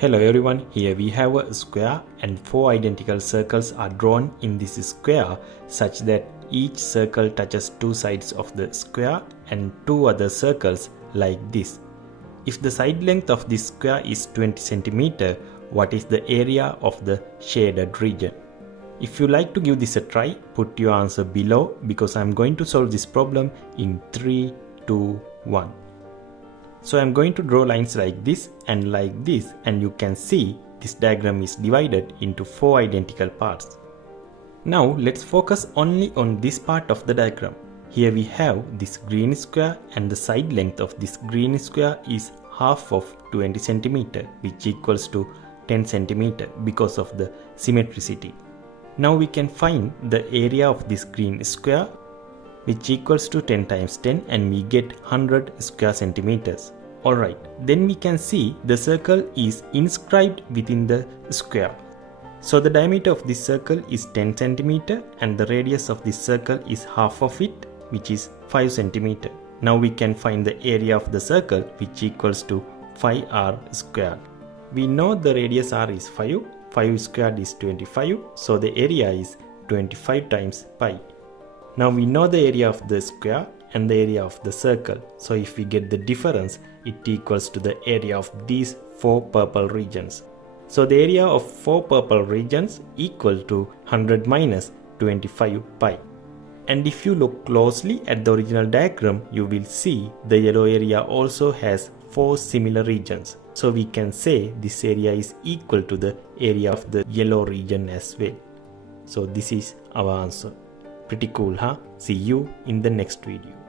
Hello everyone, here we have a square and 4 identical circles are drawn in this square such that each circle touches 2 sides of the square and 2 other circles like this. If the side length of this square is 20 cm, what is the area of the shaded region? If you like to give this a try, put your answer below because I am going to solve this problem in 3, 2, 1. So I am going to draw lines like this, and you can see this diagram is divided into 4 identical parts. Now let's focus only on this part of the diagram. Here we have this green square and the side length of this green square is half of 20 cm which equals to 10 cm because of the symmetricity. Now we can find the area of this green square which equals to 10 times 10 and we get 100 square centimeters. Alright, then we can see the circle is inscribed within the square. So the diameter of this circle is 10 cm and the radius of this circle is half of it, which is 5 cm. Now we can find the area of the circle which equals to 5r squared. We know the radius r is 5, 5 squared is 25, so the area is 25 times pi. Now we know the area of the square and the area of the circle. So if we get the difference, it equals to the area of these 4 purple regions. So the area of 4 purple regions equal to 100 minus 25 pi. And if you look closely at the original diagram, you will see the yellow area also has 4 similar regions. So we can say this area is equal to the area of the yellow region as well. So this is our answer. Pretty cool, huh? See you in the next video.